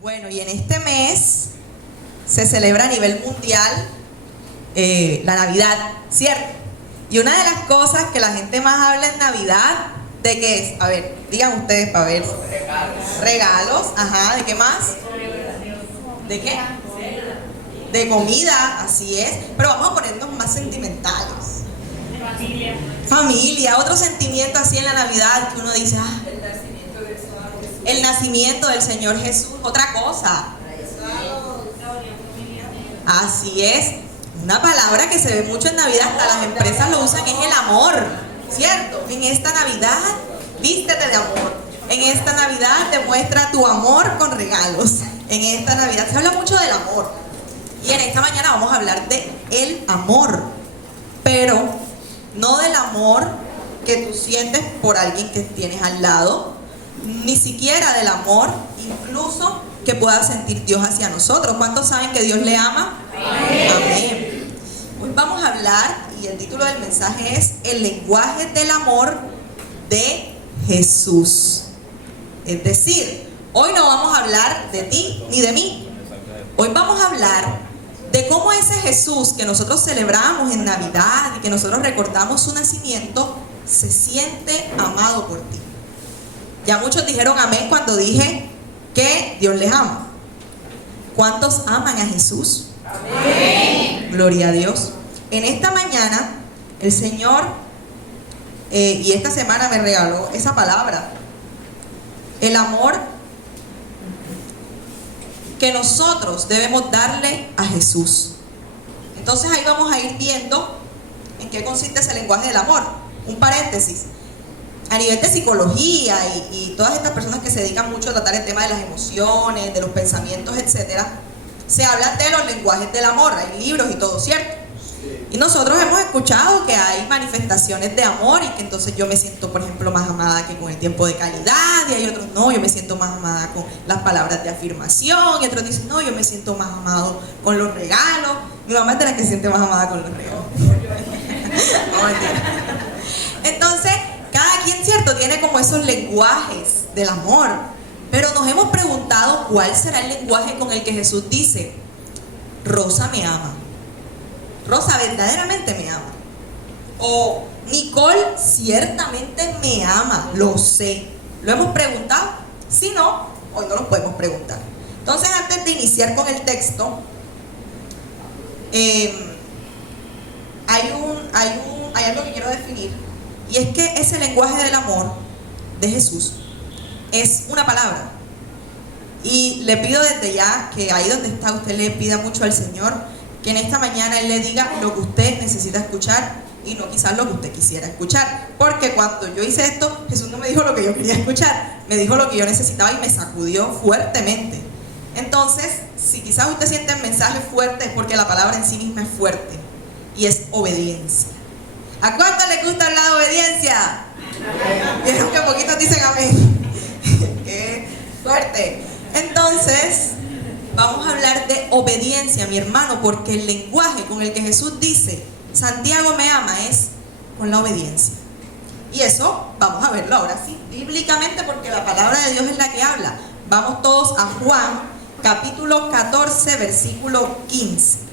Bueno, y en este mes se celebra a nivel mundial la Navidad, ¿cierto? Y una de las cosas que la gente más habla en Navidad, ¿de qué es? A ver, digan ustedes para ver. Regalos, ajá, ¿de qué más? ¿De qué? De comida, así es. Pero vamos a ponernos más sentimentales. Familia, otro sentimiento así en la Navidad que uno dice, el nacimiento del Señor Jesús, otra cosa. Así es. Una palabra que se ve mucho en Navidad, hasta las empresas lo usan, es el amor, ¿cierto? En esta Navidad, vístete de amor. En esta Navidad demuestra tu amor con regalos. En esta Navidad se habla mucho del amor. Y en esta mañana vamos a hablar de el amor. Pero no del amor que tú sientes por alguien que tienes al lado, ni siquiera del amor incluso que pueda sentir Dios hacia nosotros. ¿Cuántos saben que Dios le ama? Amén. Amén. Hoy vamos a hablar, y el título del mensaje es el lenguaje del amor de Jesús. Es decir, hoy no vamos a hablar de ti ni de mí. Hoy vamos a hablar de cómo ese Jesús que nosotros celebramos en Navidad y que nosotros recordamos su nacimiento, se siente amado por ti. Ya muchos dijeron amén cuando dije que Dios les ama. ¿Cuántos aman a Jesús? Amén. Gloria a Dios. En esta mañana el Señor y esta semana me regaló esa palabra, el amor que nosotros debemos darle a Jesús. Entonces ahí vamos a ir viendo en qué consiste ese lenguaje del amor. Un paréntesis. A nivel de psicología y todas estas personas que se dedican mucho a tratar el tema de las emociones, de los pensamientos, etcétera, se habla de los lenguajes del amor, hay libros y todo, ¿cierto? Y nosotros hemos escuchado que hay manifestaciones de amor y que entonces yo me siento, por ejemplo, más amada que con el tiempo de calidad, y hay otros, no, yo me siento más amada con las palabras de afirmación, y otros dicen, no, yo me siento más amado con los regalos. Mi mamá es de la que se siente más amada con los regalos. No, mentira. Entonces, cada quien, cierto, tiene como esos lenguajes del amor, pero nos hemos preguntado cuál será el lenguaje con el que Jesús dice, Rosa me ama, Rosa verdaderamente me ama, o Nicole ciertamente me ama, lo sé. ¿Lo hemos preguntado? Si no, hoy no lo podemos preguntar. Entonces, antes de iniciar con el texto, hay algo que quiero definir, y es que ese lenguaje del amor de Jesús es una palabra. Y le pido desde ya que ahí donde está usted le pida mucho al Señor que en esta mañana Él le diga lo que usted necesita escuchar y no quizás lo que usted quisiera escuchar. Porque cuando yo hice esto, Jesús no me dijo lo que yo quería escuchar, me dijo lo que yo necesitaba y me sacudió fuertemente. Entonces, si quizás usted siente el mensaje fuerte, es porque la palabra en sí misma es fuerte y es obediencia. ¿A cuánto le gusta hablar de obediencia? Vieron que poquitos dicen amén. Qué fuerte. Entonces, vamos a hablar de obediencia, mi hermano, porque el lenguaje con el que Jesús dice, Santiago me ama, es con la obediencia. Y eso vamos a verlo ahora sí, bíblicamente, porque la palabra de Dios es la que habla. Vamos todos a Juan, capítulo 14, versículo 15.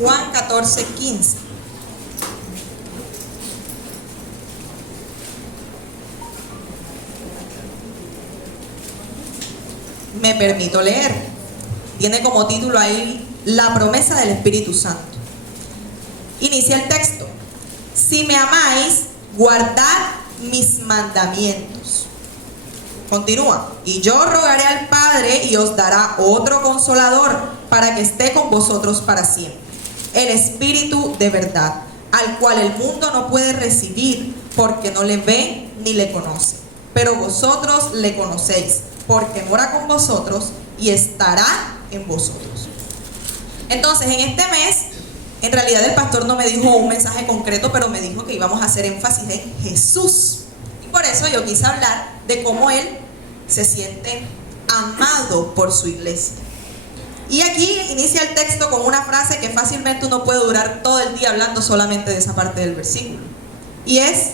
Juan 14, 15. Me permito leer. Tiene como título ahí la promesa del Espíritu Santo. Inicia el texto. Si me amáis, guardad mis mandamientos. Continúa. Y yo rogaré al Padre y os dará otro consolador para que esté con vosotros para siempre. El Espíritu de verdad, al cual el mundo no puede recibir porque no le ve ni le conoce. Pero vosotros le conocéis, porque mora con vosotros y estará en vosotros. Entonces, en este mes, en realidad el pastor no me dijo un mensaje concreto, pero me dijo que íbamos a hacer énfasis en Jesús. Y por eso yo quise hablar de cómo Él se siente amado por su iglesia. Y aquí inicia el texto con una frase que fácilmente uno puede durar todo el día hablando solamente de esa parte del versículo. Y es,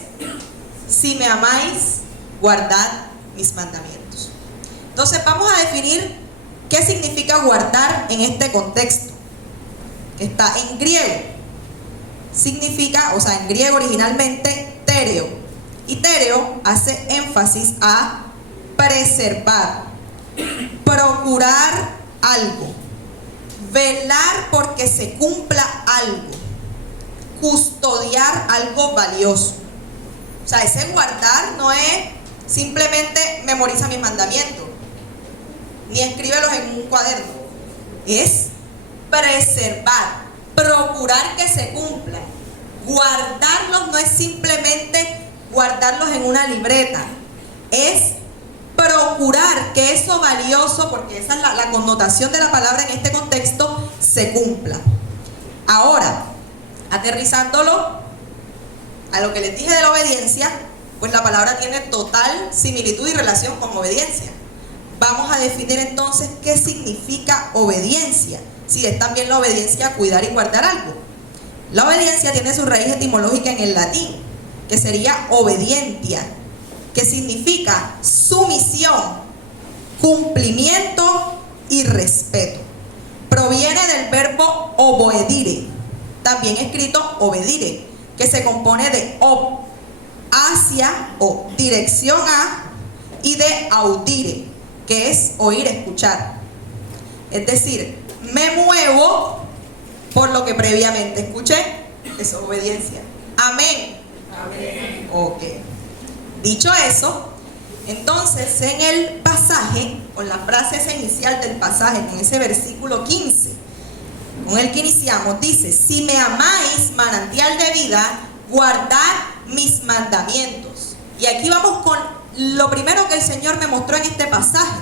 si me amáis, guardad mis mandamientos. Entonces vamos a definir qué significa guardar en este contexto. Está en griego. Significa, o sea, en griego originalmente, tereo. Y tereo hace énfasis a preservar, procurar algo, velar porque se cumpla algo, custodiar algo valioso. O sea, ese guardar no es simplemente memoriza mis mandamientos, ni escríbelos en un cuaderno. Es preservar, procurar que se cumplan. Guardarlos no es simplemente guardarlos en una libreta, es procurar que eso valioso, porque esa es la connotación de la palabra en este contexto, se cumpla. Ahora, aterrizándolo a lo que les dije de la obediencia, pues la palabra tiene total similitud y relación con obediencia. Vamos a definir entonces qué significa obediencia, si es también la obediencia a cuidar y guardar algo. La obediencia tiene su raíz etimológica en el latín, que sería obedientia, que significa sumisión, cumplimiento y respeto. Proviene del verbo oboedire, también escrito obedire, que se compone de ob, hacia o dirección a, y de audire, que es oír, escuchar. Es decir, me muevo por lo que previamente escuché. Eso es obediencia. Amén. Amén. Ok. Dicho eso, entonces en el pasaje, con la frase esa inicial del pasaje, con ese versículo 15, con el que iniciamos, dice: si me amáis, manantial de vida, guardad mis mandamientos. Y aquí vamos con lo primero que el Señor me mostró en este pasaje,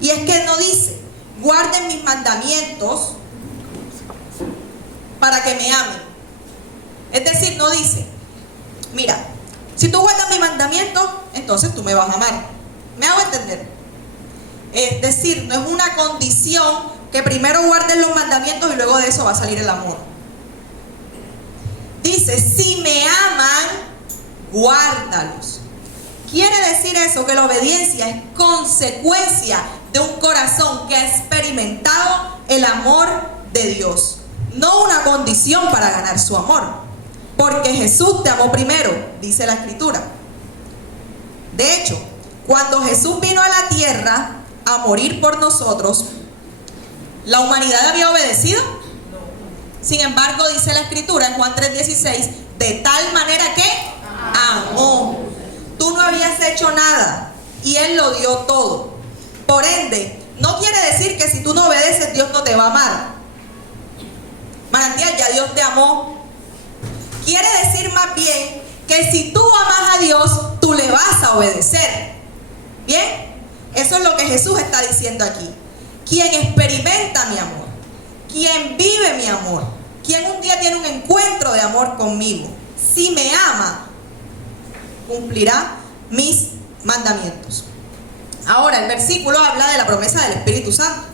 y es que Él no dice: guarden mis mandamientos para que me amen. Es decir, no dice: mira, si tú guardas mis mandamientos, entonces tú me vas a amar. ¿Me hago entender? Es decir, no es una condición que primero guardes los mandamientos y luego de eso va a salir el amor. Dice: si me aman, guárdalos. Quiere decir eso, que la obediencia es consecuencia de un corazón que ha experimentado el amor de Dios, no una condición para ganar su amor. Porque Jesús te amó primero, dice la Escritura. De hecho, cuando Jesús vino a la tierra a morir por nosotros, ¿la humanidad había obedecido? Sin embargo, dice la Escritura en Juan 3:16, de tal manera que amó. Tú no habías hecho nada y Él lo dio todo. Por ende, no quiere decir que si tú no obedeces, Dios no te va a amar. Manantial, ya Dios te amó. Quiere decir más bien que si tú amas a Dios, tú le vas a obedecer. ¿Bien? Eso es lo que Jesús está diciendo aquí. Quien experimenta mi amor, quien vive mi amor, quien un día tiene un encuentro de amor conmigo, si me ama, cumplirá mis mandamientos. Ahora, el versículo habla de la promesa del Espíritu Santo.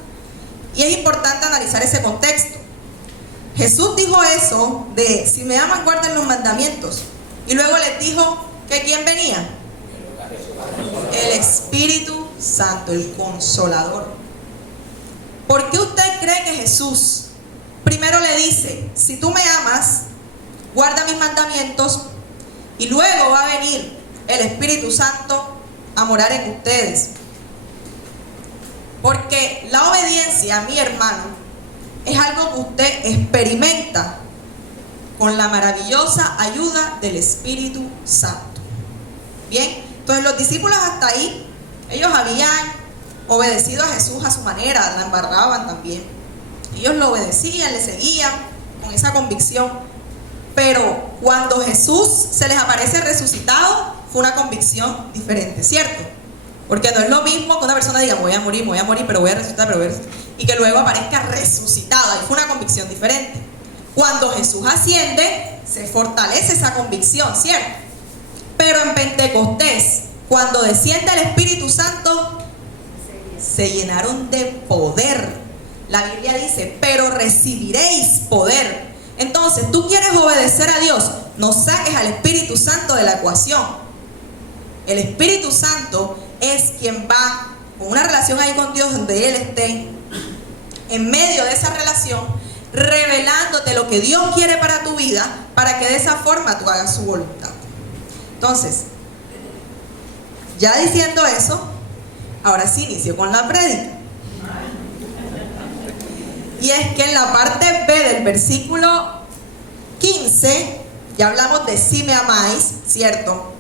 Y es importante analizar ese contexto. Jesús dijo eso de: si me aman, guarden los mandamientos. Y luego les dijo que ¿quién venía? El Espíritu Santo, el Consolador. ¿Por qué usted cree que Jesús primero le dice: si tú me amas, guarda mis mandamientos, y luego va a venir el Espíritu Santo a morar en ustedes? Porque la obediencia, mi hermano, es algo que usted experimenta con la maravillosa ayuda del Espíritu Santo. Bien, entonces los discípulos hasta ahí, ellos habían obedecido a Jesús a su manera, la embarraban también. Ellos lo obedecían, le seguían con esa convicción. Pero cuando Jesús se les aparece resucitado, fue una convicción diferente, ¿cierto? Porque no es lo mismo que una persona diga: voy a morir, pero voy a resucitar, y que luego aparezca resucitado. Ahí fue una convicción diferente. Cuando Jesús asciende, se fortalece esa convicción, ¿cierto? Pero en Pentecostés, cuando desciende el Espíritu Santo, se llenaron de poder. La Biblia dice: pero recibiréis poder. Entonces, tú quieres obedecer a Dios, no saques al Espíritu Santo de la ecuación. El Espíritu Santo es quien va con una relación ahí con Dios, donde Él esté en medio de esa relación, revelándote lo que Dios quiere para tu vida, para que de esa forma tú hagas su voluntad. Entonces, ya diciendo eso, ahora sí inicio con la prédica. Y es que en la parte B del versículo 15, ya hablamos de si me amáis, ¿cierto?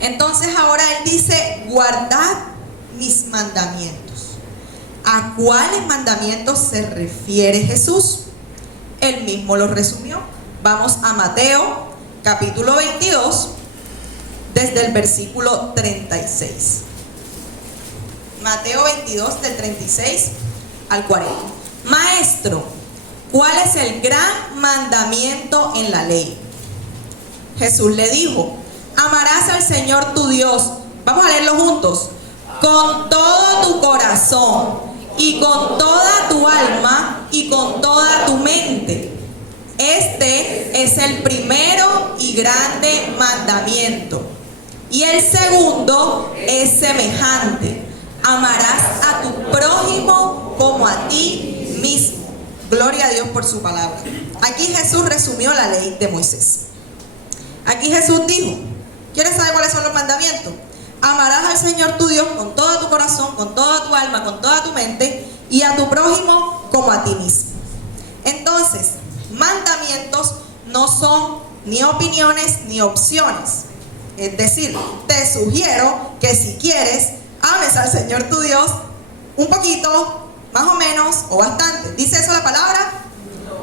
Entonces ahora Él dice, guardad mis mandamientos. ¿A cuáles mandamientos se refiere Jesús? Él mismo los resumió. Vamos a Mateo, capítulo 22, desde el versículo 36. Mateo 22, del 36 al 40. Maestro, ¿cuál es el gran mandamiento en la ley? Jesús le dijo, amarás al Señor tu Dios. Vamos a leerlo juntos. Con todo tu corazón y con toda tu alma y con toda tu mente. Este es el primero y grande mandamiento. Y el segundo es semejante. Amarás a tu prójimo como a ti mismo. Gloria a Dios por su palabra. Aquí Jesús resumió la ley de Moisés. Aquí Jesús dijo, ¿quieres saber cuáles son los mandamientos? Amarás al Señor tu Dios con todo tu corazón, con toda tu alma, con toda tu mente, y a tu prójimo como a ti mismo. Entonces, mandamientos no son ni opiniones ni opciones. Es decir, te sugiero que si quieres, ames al Señor tu Dios un poquito, más o menos, o bastante. ¿Dice eso la palabra?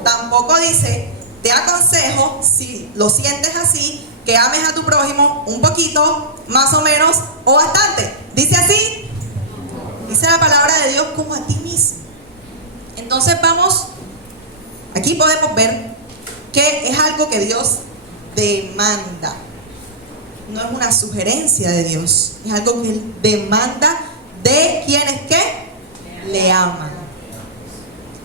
Tampoco dice, te aconsejo, si lo sientes así, que ames a tu prójimo un poquito, más o menos, o bastante. ¿Dice así? Dice la palabra de Dios como a ti mismo. Entonces vamos, aquí podemos ver que es algo que Dios demanda. No es una sugerencia de Dios, es algo que Él demanda de quienes que le aman.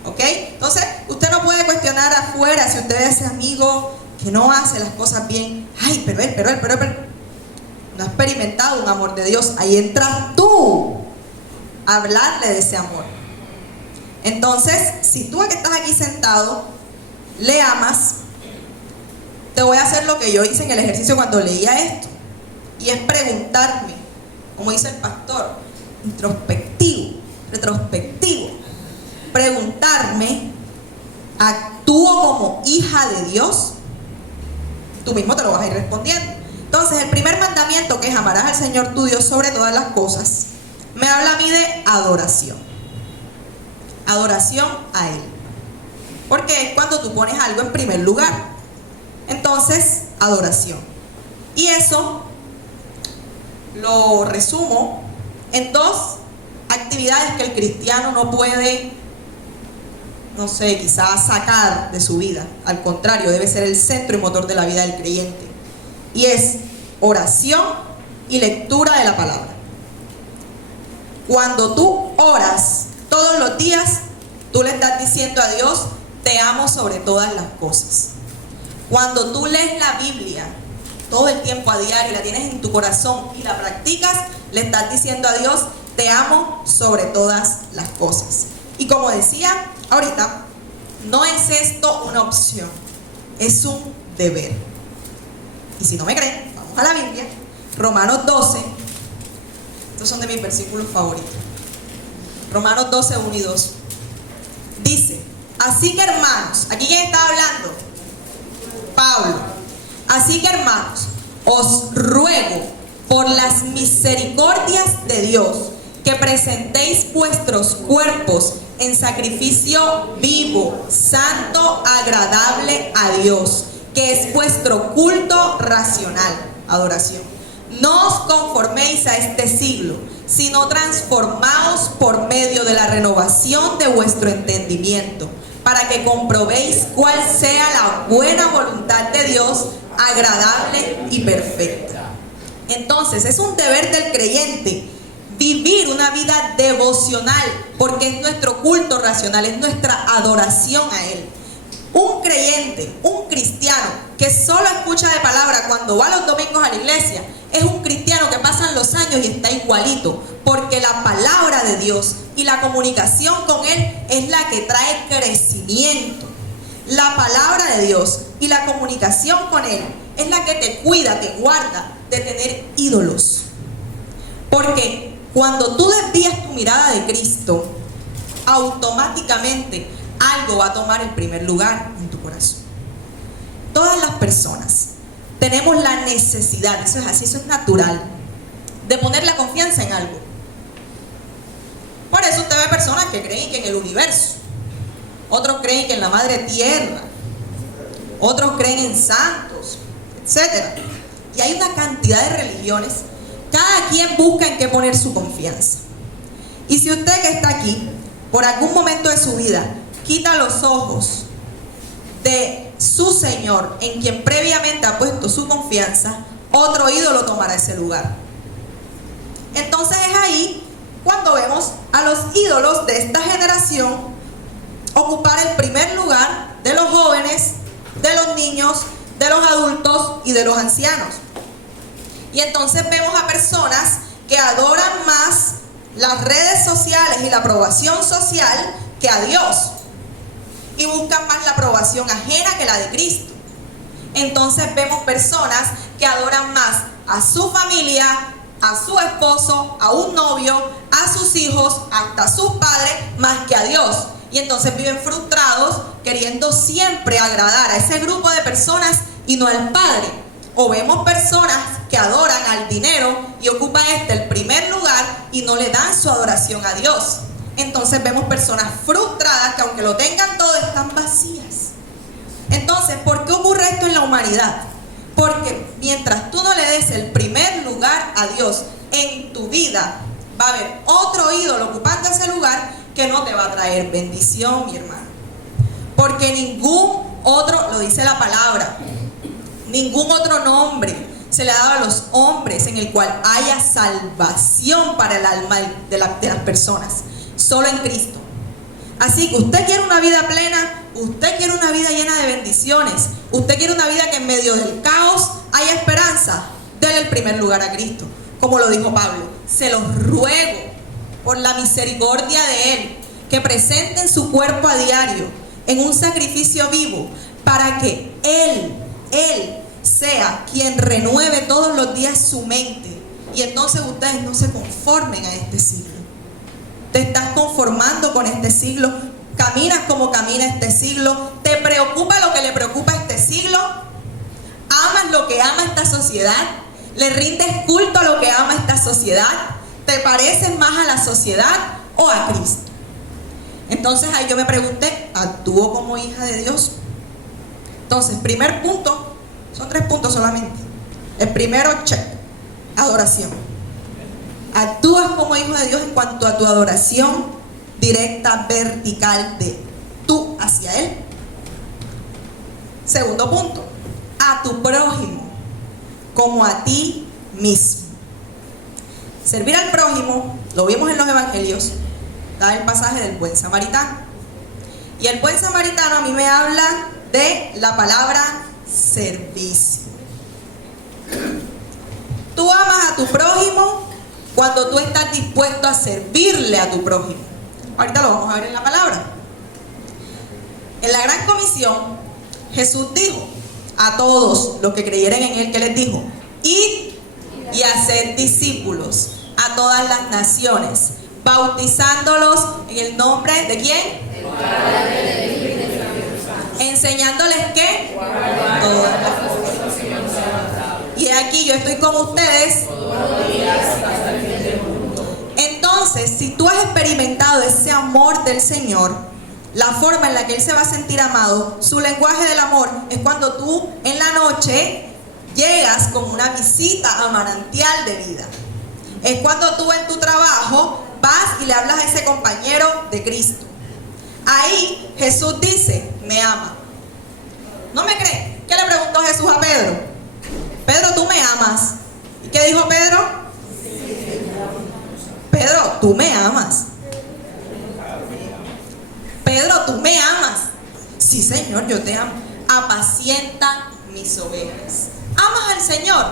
¿Ok? Entonces, usted no puede cuestionar afuera si usted es ese amigo que no hace las cosas bien. Ay, pero él no ha experimentado un amor de Dios. Ahí entras tú a hablarle de ese amor. Entonces, si tú que estás aquí sentado le amas, te voy a hacer lo que yo hice en el ejercicio cuando leía esto, y es preguntarme, como dice el pastor, retrospectivo, preguntarme, ¿actúo como hija de Dios? Tú mismo te lo vas a ir respondiendo. Entonces, el primer mandamiento, que es amarás al Señor tu Dios sobre todas las cosas, me habla a mí de adoración. Adoración a Él. Porque es cuando tú pones algo en primer lugar. Entonces, adoración. Y eso lo resumo en dos actividades que el cristiano no puede, no sé, quizás sacar de su vida. Al contrario, debe ser el centro y motor de la vida del creyente. Y es oración y lectura de la palabra. Cuando tú oras todos los días, tú le estás diciendo a Dios, te amo sobre todas las cosas. Cuando tú lees la Biblia todo el tiempo a diario, la tienes en tu corazón y la practicas, le estás diciendo a Dios, te amo sobre todas las cosas. Y como decía ahorita, no es esto una opción, es un deber. Y si no me creen, vamos a la Biblia, Romanos 12, estos son de mis versículos favoritos. Romanos 12, 1 y 2. Dice, así que hermanos, ¿aquí quién está hablando? Pablo. Así que hermanos, os ruego por las misericordias de Dios que presentéis vuestros cuerpos en sacrificio vivo, santo, agradable a Dios, que es vuestro culto racional, adoración. No os conforméis a este siglo, sino transformaos por medio de la renovación de vuestro entendimiento, para que comprobéis cuál sea la buena voluntad de Dios, agradable y perfecta. Entonces, es un deber del creyente vivir una vida devocional, porque es nuestro culto racional, es nuestra adoración a Él. Un creyente, un cristiano que solo escucha de palabra cuando va los domingos a la iglesia, es un cristiano que pasan los años y está igualito, porque la palabra de Dios y la comunicación con Él es la que trae crecimiento. La palabra de Dios y la comunicación con Él es la que te cuida, te guarda de tener ídolos. Porque cuando tú desvías tu mirada de Cristo, automáticamente algo va a tomar el primer lugar en tu corazón. Todas las personas tenemos la necesidad, eso es así, eso es natural, de poner la confianza en algo. Por eso usted ve personas que creen que en el universo, otros creen que en la madre tierra, otros creen en santos, etc. Y hay una cantidad de religiones, cada quien busca en qué poner su confianza. Y si usted que está aquí, por algún momento de su vida, quita los ojos de su Señor, en quien previamente ha puesto su confianza, otro ídolo tomará ese lugar. Entonces es ahí cuando vemos a los ídolos de esta generación ocupar el primer lugar de los jóvenes, de los niños, de los adultos y de los ancianos. Y entonces vemos a personas que adoran más las redes sociales y la aprobación social que a Dios, y buscan más la aprobación ajena que la de Cristo. Entonces vemos personas que adoran más a su familia, a su esposo, a un novio, a sus hijos, hasta a sus padres, más que a Dios. Y entonces viven frustrados, queriendo siempre agradar a ese grupo de personas y no al Padre. O vemos personas que adoran al dinero y ocupan el primer lugar y no le dan su adoración a Dios. Entonces vemos personas frustradas que aunque lo tengan todo, están vacías. Entonces, ¿por qué ocurre esto en la humanidad? Porque mientras tú no le des el primer lugar a Dios en tu vida, va a haber otro ídolo ocupando ese lugar que no te va a traer bendición, mi hermano. Porque ningún otro, lo dice la palabra, ningún otro nombre se le ha dado a los hombres en el cual haya salvación para el alma de las personas. Solo en Cristo. Así que usted quiere una vida plena, usted quiere una vida llena de bendiciones, usted quiere una vida que en medio del caos haya esperanza, dele el primer lugar a Cristo. Como lo dijo Pablo, se los ruego por la misericordia de Él, que presenten su cuerpo a diario en un sacrificio vivo, para que Él sea quien renueve todos los días su mente. Y entonces ustedes no se conformen a este siglo. Te estás conformando con este siglo, caminas como camina este siglo, te preocupa lo que le preocupa a este siglo, amas lo que ama esta sociedad, le rindes culto a lo que ama esta sociedad, te pareces más a la sociedad o a Cristo. Entonces ahí yo me pregunté, ¿actúo como hija de Dios? Entonces, primer punto, son 3 puntos solamente. El primero, check, adoración. Actúas como hijo de Dios en cuanto a tu adoración directa, vertical, de tú hacia Él. Segundo punto, a tu prójimo como a ti mismo. Servir al prójimo, lo vimos en los evangelios, da el pasaje del buen samaritano. Y el buen samaritano a mí me habla de la palabra servicio. Tú amas a tu prójimo cuando tú estás dispuesto a servirle a tu prójimo. Ahorita lo vamos a ver en la palabra. En la gran comisión, Jesús dijo a todos los que creyeren en Él, ¿qué les dijo? Id y haced discípulos a todas las naciones, bautizándolos en el nombre ¿de quién? Enseñándoles ¿qué? Todas las cosas. Y aquí yo estoy con ustedes. Entonces, si tú has experimentado ese amor del Señor, la forma en la que Él se va a sentir amado, su lenguaje del amor, es cuando tú en la noche llegas con una visita a manantial de vida. Es cuando tú en tu trabajo vas y le hablas a ese compañero de Cristo. Ahí Jesús dice, me ama. ¿No me creen? ¿Qué le preguntó Jesús a Pedro? Pedro, ¿tú me amas? ¿Y qué dijo Pedro? Pedro, tú me amas. Pedro, tú me amas. Sí, sí Señor, yo te amo. Apacienta mis ovejas. ¿Amas al Señor?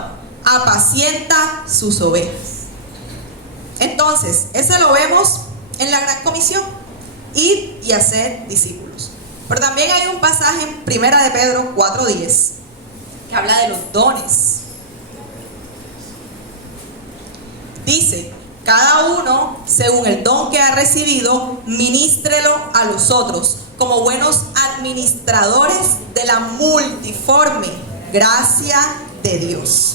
Apacienta sus ovejas. Entonces, eso lo vemos en la Gran Comisión. Ir y hacer discípulos. Pero también hay un pasaje en 1 de Pedro 4:10 que habla de los dones. Dice: cada uno, según el don que ha recibido, ministrelo a los otros, como buenos administradores de la multiforme gracia de Dios.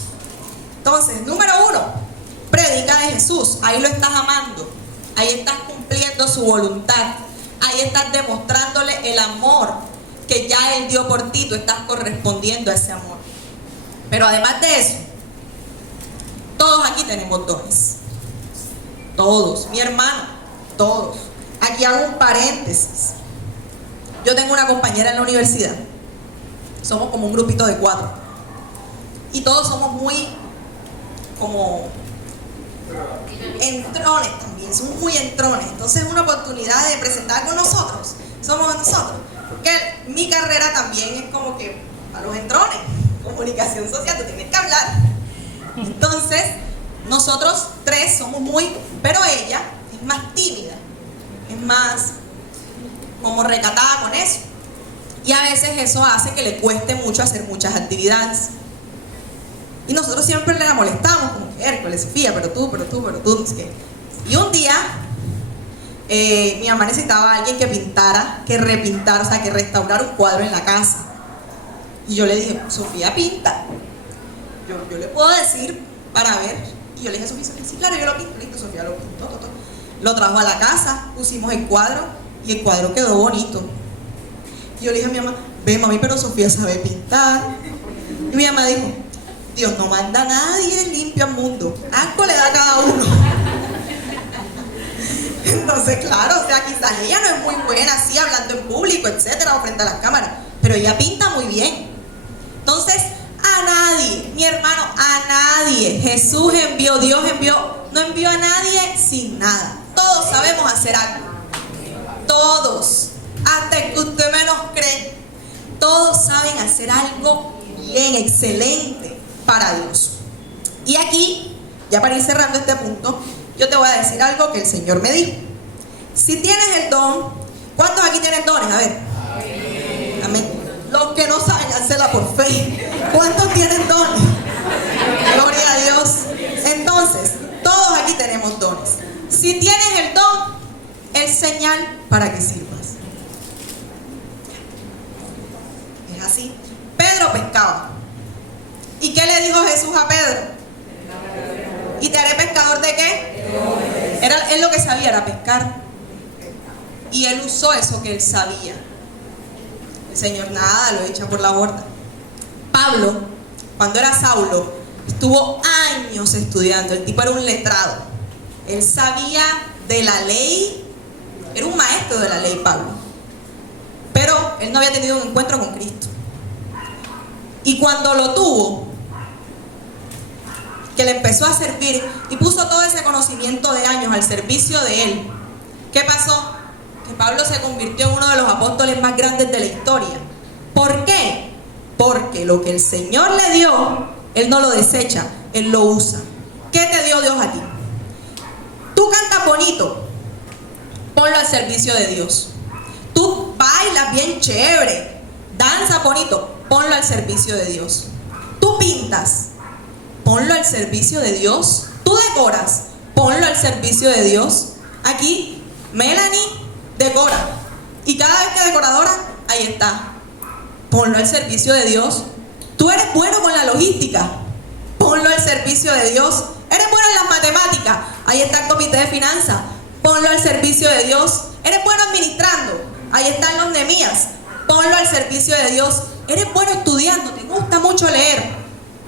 Entonces, número 1, predica de Jesús. Ahí lo estás amando, ahí estás cumpliendo su voluntad, ahí estás demostrándole el amor que ya Él dio por ti. Tú estás correspondiendo a ese amor. Pero además de eso, todos aquí tenemos dones. Todos, mi hermano, todos. Aquí hago un paréntesis. Yo tengo una compañera en la universidad. Somos como un grupito de 4. Y todos somos muy como entrones también. Somos muy entrones. Entonces es una oportunidad de presentar con nosotros. Somos nosotros. Porque mi carrera también es como que a los entrones. Comunicación social, tú tienes que hablar. Entonces, nosotros 3 somos muy, pero ella es más tímida, es más como recatada con eso. Y a veces eso hace que le cueste mucho hacer muchas actividades. Y nosotros siempre le la molestamos, como que Hércules, Sofía, pero tú, no sé qué. Y un día, mi mamá necesitaba a alguien que pintara, que repintara, o sea, que restaurara un cuadro en la casa. Y yo le dije: Sofía pinta. Yo le puedo decir para ver. Y yo le dije a Sofía: sí, claro, yo lo pinto. Listo, Sofía lo pintó, todo. Lo trajo a la casa, pusimos el cuadro y el cuadro quedó bonito. Y yo le dije a mi mamá: ve mami, pero Sofía sabe pintar. Y mi mamá dijo: Dios no manda a nadie, limpia el mundo. Asco le da a cada uno. Entonces, claro, o sea, quizás ella no es muy buena así hablando en público, etcétera, o frente a las cámaras, pero ella pinta muy bien. Entonces, a nadie, mi hermano, a nadie Jesús envió, Dios envió, no envió a nadie sin nada. Todos sabemos hacer algo. Todos, hasta el que usted menos cree. Todos saben hacer algo bien, excelente para Dios. Y aquí, ya para ir cerrando este punto, yo te voy a decir algo que el Señor me dijo. Si tienes el don, ¿cuántos aquí tienen dones? A ver. Amén. Los que no saben hacerla por fe, ¿cuántos tienen dones? Gloria a Dios. Entonces, todos aquí tenemos dones. Si tienes el don, es señal para que sirvas. Es así. Pedro pescaba. ¿Y qué le dijo Jesús a Pedro? ¿Y te haré pescador de qué? Él lo que sabía era pescar. Y él usó eso que él sabía. El Señor nada lo echa por la borda. Pablo, cuando era Saulo, estuvo años estudiando. El tipo era un letrado. Él sabía de la ley. Era un maestro de la ley, Pablo. Pero él no había tenido un encuentro con Cristo. Y cuando lo tuvo, que le empezó a servir y puso todo ese conocimiento de años al servicio de él, ¿qué pasó? Que Pablo se convirtió en uno de los apóstoles más grandes de la historia. ¿Por qué? Porque lo que el Señor le dio, Él no lo desecha, Él lo usa. ¿Qué te dio Dios a ti? Tú cantas bonito, ponlo al servicio de Dios. Tú bailas bien chévere, danza bonito, ponlo al servicio de Dios. Tú pintas, ponlo al servicio de Dios. Tú decoras, ponlo al servicio de Dios. Aquí, Melanie decora. Y cada vez que decoradora, ahí está. Ponlo al servicio de Dios. Tú eres bueno con la logística. Ponlo al servicio de Dios. Eres bueno en las matemáticas. Ahí está el comité de finanzas. Ponlo al servicio de Dios. Eres bueno administrando. Ahí están los Nehemías. Ponlo al servicio de Dios. Eres bueno estudiando. Te gusta mucho leer.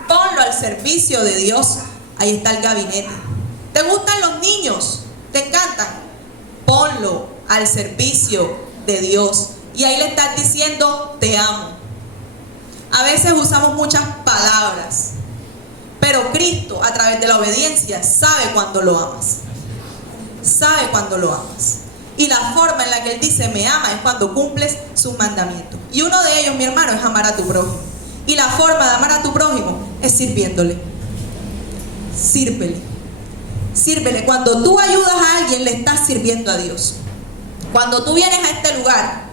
Ponlo al servicio de Dios. Ahí está el gabinete. ¿Te gustan los niños? ¿Te encantan? Ponlo al servicio de Dios. Y ahí le estás diciendo: te amo. A veces usamos muchas palabras, pero Cristo, a través de la obediencia, sabe cuándo lo amas. Sabe cuándo lo amas. Y la forma en la que Él dice me ama es cuando cumples sus mandamientos. Y uno de ellos, mi hermano, es amar a tu prójimo. Y la forma de amar a tu prójimo es sirviéndole. Sírvele. Sírvele. Cuando tú ayudas a alguien, le estás sirviendo a Dios. Cuando tú vienes a este lugar,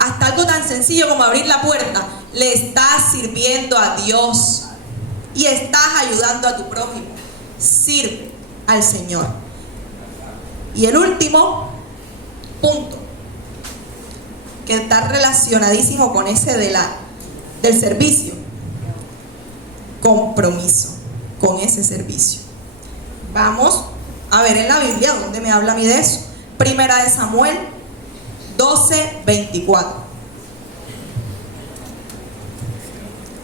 hasta algo tan sencillo como abrir la puerta, le estás sirviendo a Dios. Y estás ayudando a tu prójimo. Sirve al Señor. Y el último punto, que está relacionadísimo con ese del servicio: compromiso con ese servicio. Vamos a ver en la Biblia donde me habla a mí de eso. Primera de Samuel 12:24.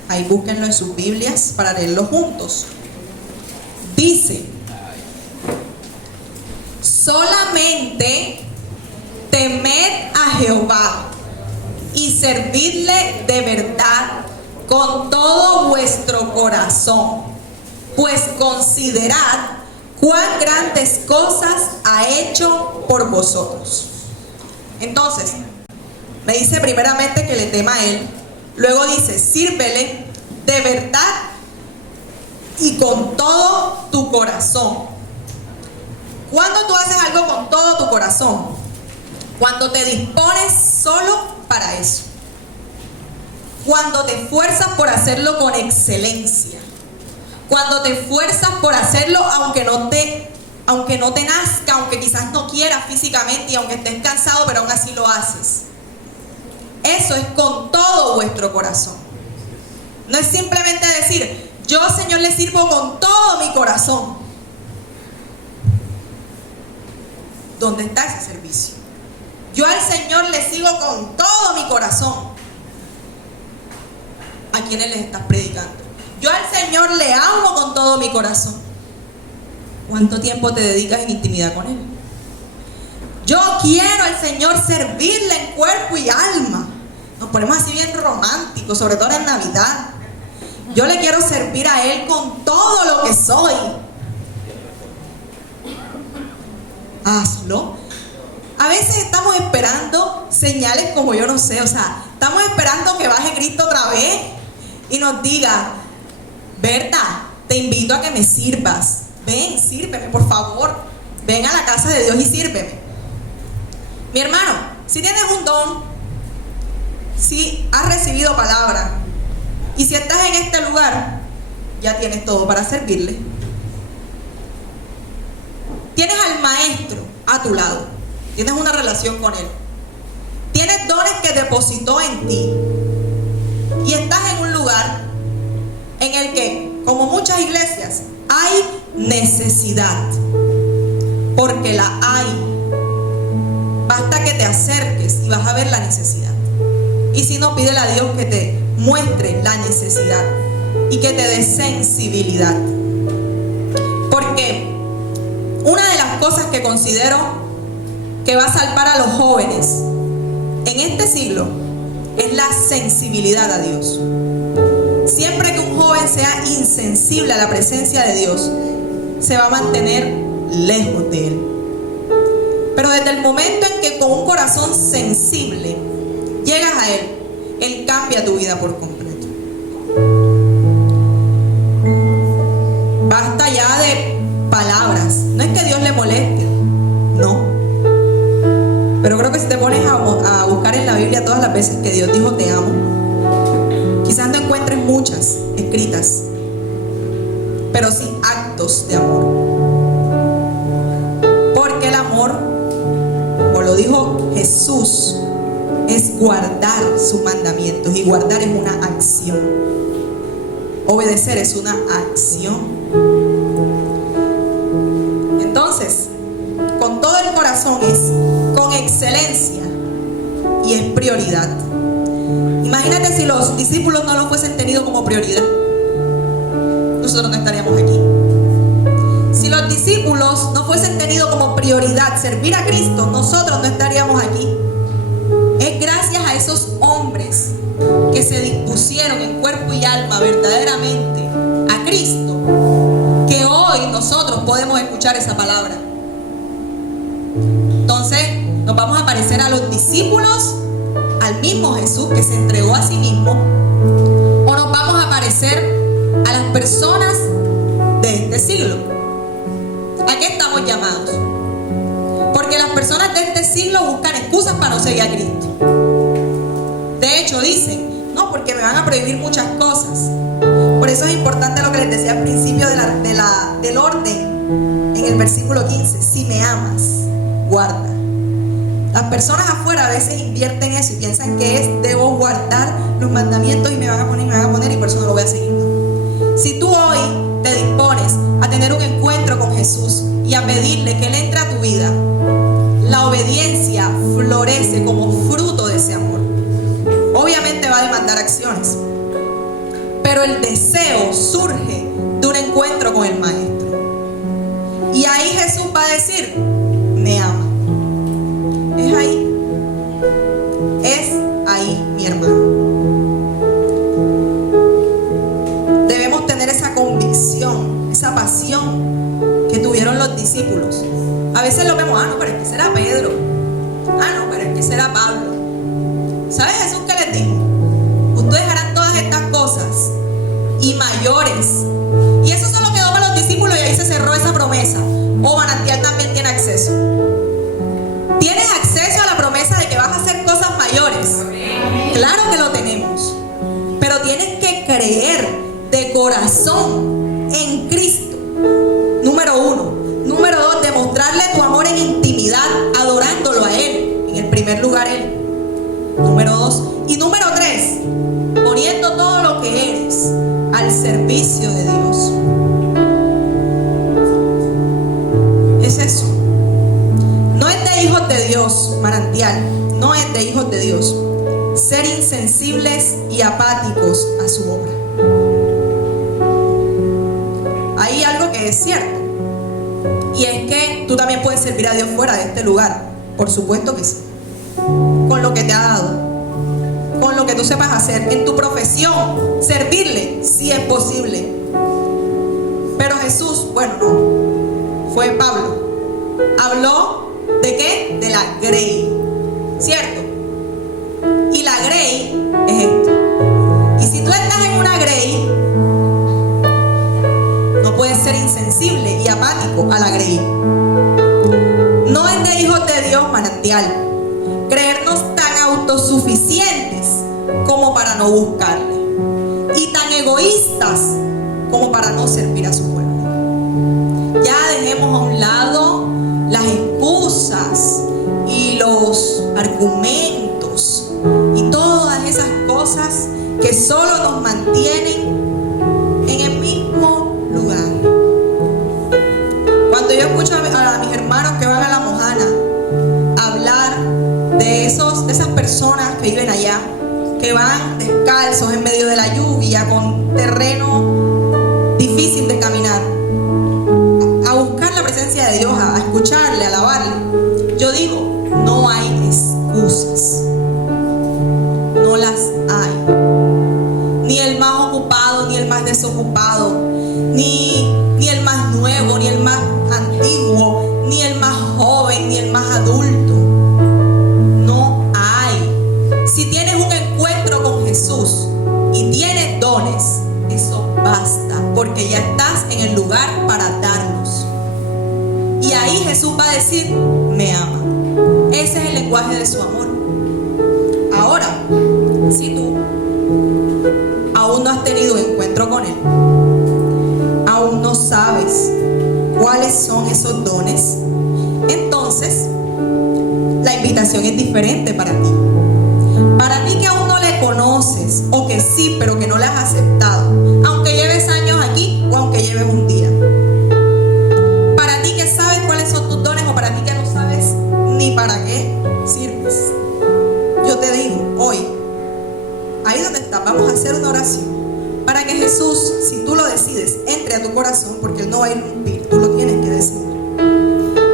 Ahí búsquenlo en sus Biblias para leerlo juntos. Dice: solamente temed a Jehová y servidle de verdad con todo vuestro corazón, pues considerad cuán grandes cosas ha hecho por vosotros. Entonces, me dice primeramente que le tema a Él, luego dice sírvele de verdad y con todo tu corazón. ¿Cuándo tú haces algo con todo tu corazón? Cuando te dispones solo para eso. Cuando te esfuerzas por hacerlo con excelencia. Cuando te esfuerzas por hacerlo aunque no te nazca, aunque quizás no quieras físicamente y aunque estés cansado, pero aún así lo haces. Eso es con todo vuestro corazón. No es simplemente decir, yo, Señor, le sirvo con todo mi corazón. ¿Dónde está ese servicio? Yo al Señor le sigo con todo mi corazón. ¿A quiénes les estás predicando? Yo al Señor le amo con todo mi corazón. ¿Cuánto tiempo te dedicas en intimidad con Él? Yo quiero al Señor servirle en cuerpo y alma. Nos ponemos así bien románticos, sobre todo en Navidad. Yo le quiero servir a Él con todo lo que soy. Hazlo. A veces estamos esperando señales como yo no sé, estamos esperando que baje Cristo otra vez y nos diga, Berta, te invito a que me sirvas. Ven, sírveme, por favor. Ven a la casa de Dios y sírveme. Mi hermano, si tienes un don, si has recibido palabra y si estás en este lugar, ya tienes todo para servirle. Tienes al maestro a tu lado. Tienes una relación con Él. Tienes dones que depositó en ti. Y estás en un lugar en el que, como muchas iglesias, hay necesidad. Porque la hay. Basta que te acerques y vas a ver la necesidad. Y si no, pídele a Dios que te muestre la necesidad y que te dé sensibilidad. Porque una de las cosas que considero que va a salvar a los jóvenes en este siglo es la sensibilidad a Dios. Siempre que un joven sea insensible a la presencia de Dios, se va a mantener lejos de Él. Pero desde el momento en que con un corazón sensible llegas a Él, Él cambia tu vida por completo. Basta ya de palabras. No es que Dios le moleste, no. Pero creo que si te pones a buscar en la Biblia todas las veces que Dios dijo te amo, quizás no encuentres muchas escritas, pero sí actos de amor. Porque el amor, como lo dijo Jesús, es guardar sus mandamientos, y guardar es una acción. Obedecer es una acción. Entonces, con todo el corazón es con excelencia y es prioridad. Imagínate si los discípulos no lo fuesen tenido como prioridad, nosotros no estaríamos aquí. Si los discípulos no fuesen tenido como prioridad servir a Cristo, nosotros no estaríamos aquí. Es gracias a esos hombres que se dispusieron en cuerpo y alma verdaderamente a Cristo que hoy nosotros podemos escuchar esa palabra. entonces nos vamos a parecer a los discípulos, al mismo Jesús que se entregó a sí mismo, o nos vamos a parecer a las personas de este siglo. ¿A qué estamos llamados? Porque las personas de este siglo buscan excusas para no seguir a Cristo. De hecho dicen, no, porque me van a prohibir muchas cosas. Por eso es importante lo que les decía al principio del orden, en el versículo 15, si me amas, guarda. Las personas afuera a veces invierten eso y piensan que debo guardar los mandamientos y me van a poner y por eso no lo voy a seguir. No. Si tú hoy te dispones a tener un encuentro con Jesús y a pedirle que Él entre a tu vida, la obediencia florece como fruto de ese amor. Obviamente va a demandar acciones, pero el deseo surge de un encuentro con el Maestro. Y ahí Jesús va a decir, me ama. Es ahí, mi hermano. Debemos tener esa convicción, esa pasión que tuvieron los discípulos. A veces lo vemos, no, pero es que será Pedro. No, pero es que será Pablo. ¿Sabes Jesús qué les dijo? Ustedes harán todas estas cosas y mayores. Y eso solo quedó para los discípulos y ahí se cerró esa promesa. O Manantial también tiene acceso. ¿Tienes acceso a la promesa de que vas a hacer cosas mayores? Claro que lo tenemos. Pero tienes que creer de corazón en Cristo. Número 1. Número 2, demostrarle tu amor en intimidad, adorándolo a Él. En el primer lugar, Él. Número 2. Y número 3, poniendo todo lo que eres al servicio de Dios. Es eso. No es de hijos de Dios, Manantial. No es de hijos de Dios ser insensibles y apáticos a su obra. Hay algo que es cierto, y es que tú también puedes servir a Dios fuera de este lugar. Por supuesto que sí. Con lo que te ha dado, con lo que tú sepas hacer, en tu profesión, servirle, si es posible. Pero Jesús, bueno, no, fue Pablo. Habló ¿de qué? De la grey, ¿cierto? Y la grey es esto. Y si tú estás en una grey, no puedes ser insensible y apático a la grey. No es de hijos de Dios, Manantial, creernos tan autosuficientes como para no buscarle, y tan egoístas como para no servir a su pueblo. Ya dejemos a un lado las excusas y los argumentos y todas esas cosas que solo nos mantienen en el mismo lugar. Cuando yo escucho a mis hermanos que van a La Mojana hablar de esas personas que viven allá, que van descalzos en medio de la lluvia, con terreno difícil de caminar, a buscar la presencia de Dios, a escucharle, a alabarle, yo digo, no hay excusas. No las hay. Ni el más ocupado, ni el más desocupado, ni el más nuevo, ni el más antiguo, ni el más joven, ni el más adulto. No hay. Si tienes un encuentro con Jesús y tienes dones, eso basta, porque ya estás en el lugar para darlos. Y ahí Jesús va a decir, me ama. Ese es el lenguaje de su amor. Ahora, si tú aún no has tenido encuentro con Él, aún no sabes cuáles son esos dones, entonces la invitación es diferente para ti. Para ti que aún no le conoces, o que sí, pero que no le has aceptado, aunque lleves años aquí o aunque lleves un día. Para ti que sabes cuáles son tus dones, o para ti que no sabes ni para qué sirves, yo te digo hoy, ahí donde estás, vamos a hacer una oración para que Jesús, si tú lo decides, entre a tu corazón, porque Él no va a irrumpir, tú lo tienes que decidir,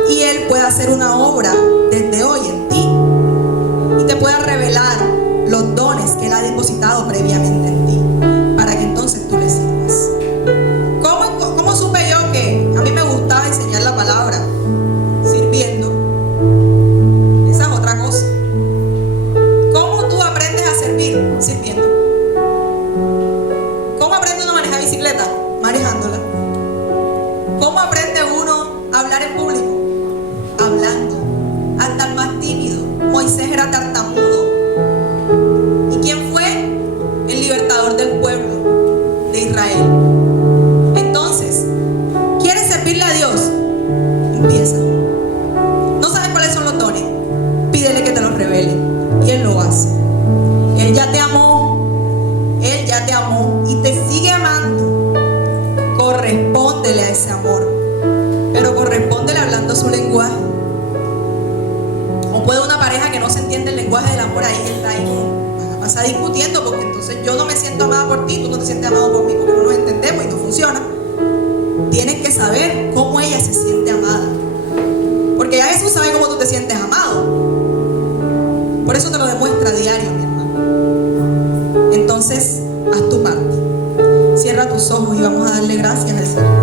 y Él pueda hacer una obra desde hoy en ti y te pueda revelar los dones que Él ha depositado previamente en ti, para que entonces tú le sirvas. ¿Cómo supe yo que a mí me gustaba enseñar la palabra? Sirviendo. Moisés era tartamudo. ¿Y quién fue? El libertador del pueblo de Israel. Entonces, ¿quieres servirle a Dios? Empieza. ¿No sabes cuáles son los dones? Pídele que te los revele. Y Él lo hace. Él ya te amó. Él ya te amó y te sigue amando. Correspóndele a ese amor. Pero correspóndele hablando su lenguaje. O puede una pareja que no se entiende el lenguaje del amor, ahí está ahí como, van a pasar discutiendo, porque entonces yo no me siento amada por ti, tú no te sientes amado por mí, porque no nos entendemos y no funciona. Tienes que saber cómo ella se siente amada, porque ya Jesús sabe cómo tú te sientes amado. Por eso te lo demuestra a diario, mi hermano. Entonces, haz tu parte. Cierra tus ojos y vamos a darle gracias al Señor.